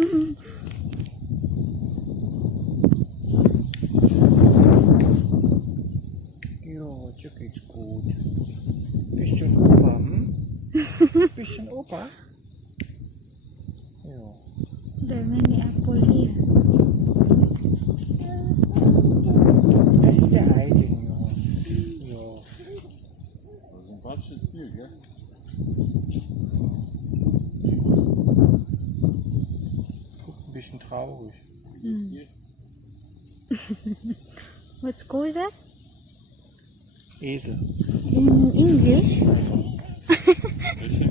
Ja, dir geht's gut. Bisschen Opa, hm? Bisschen Opa? Ja. There are many apple here. Das ist der Eiling, ja. Ja. Also ein Batsch ist viel, gell? Guck, ein bisschen traurig. What's called that? Esel. In English? Welche?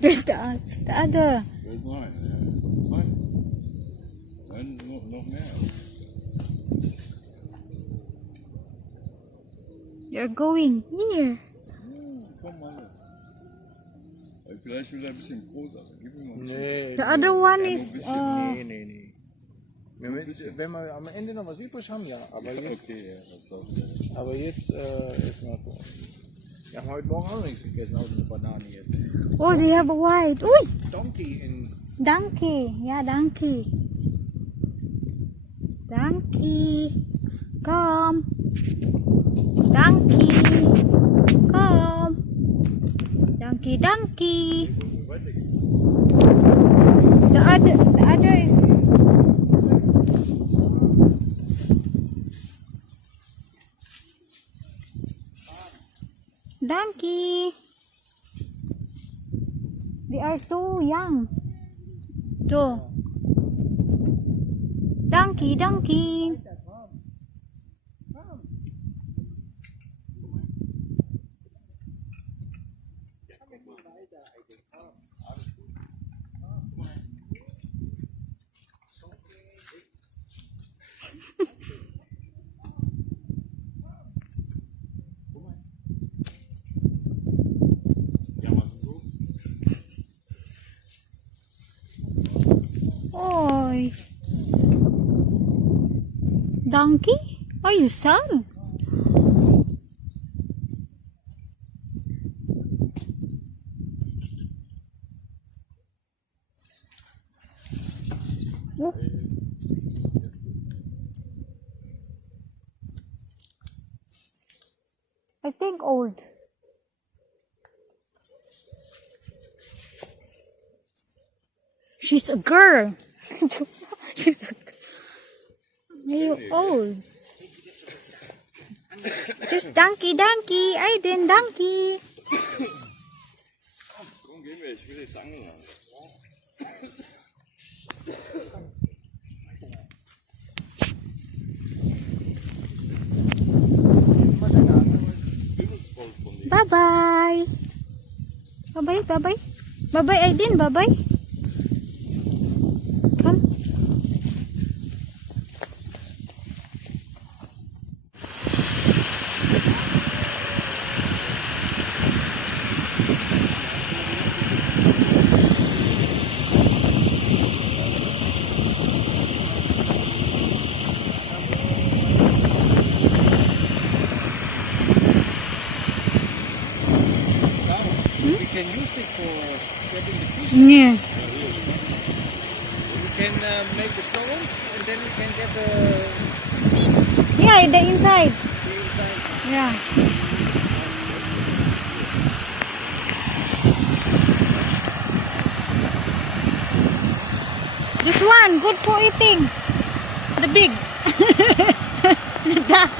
There's the other. Da ist noch eine, ja. Zwei. Nein, noch mehr. You're going here. Komm mal. Vielleicht will er ein bisschen Brot, aber gib ihm mal ein bisschen. Nee. The other one Ja, is. Nee. Wenn wir am Ende noch was übrig haben, ja. Aber jetzt, Okay, ja, das ist auch erstmal. Wir haben heute Morgen auch noch nichts gegessen, außer eine Banane jetzt. Oh, they have a white. Ui! Donkey in. Donkey. Yeah, donkey. Donkey. Come. Donkey. Come. Donkey. The other is. Donkey. They are too young. So. Donkey. Oi. Donkey? Are you sad? Oh. I think old. She's a girl. She's a girl. Are you old? Just donkey. Aiden, donkey. Komm, gehen wir, ich will jetzt angeln. Bye-bye. Bye-bye. Bye-bye, Aiden. Bye-bye. Come. We can use it for getting the fish. Yeah. We can make the stone and then we can get the Yeah, the inside. inside. Yeah. This one, good for eating. The big. The duck.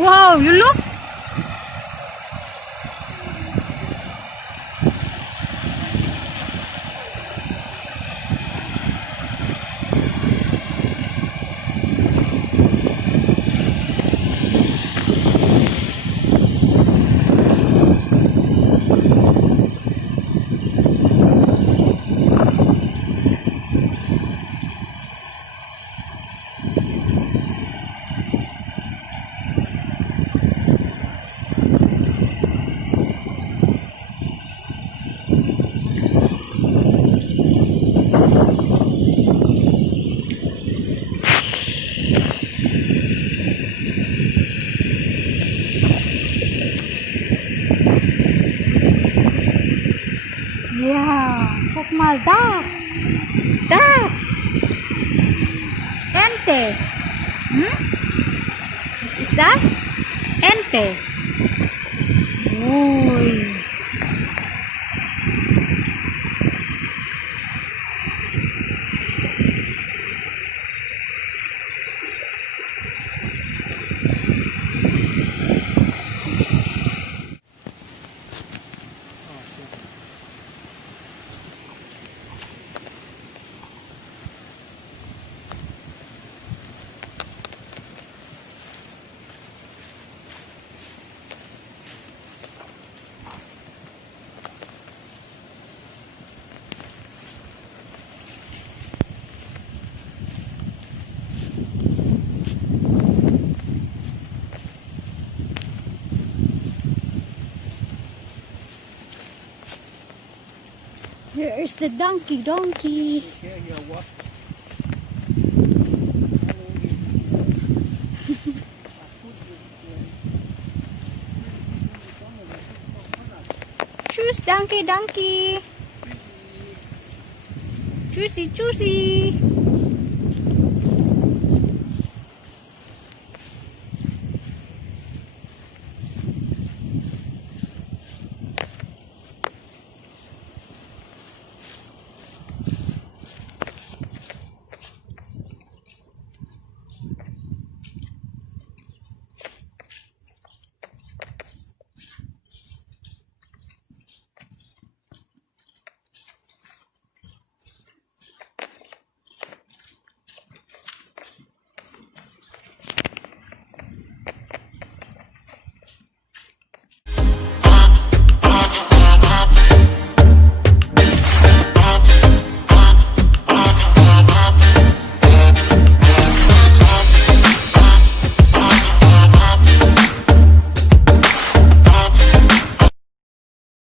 Wow, you look. mal, duck. Duck. Ente. Was ist das? Ente. Ui. Here is the donkey. Here, here, wasp. Choose donkey. Choosy.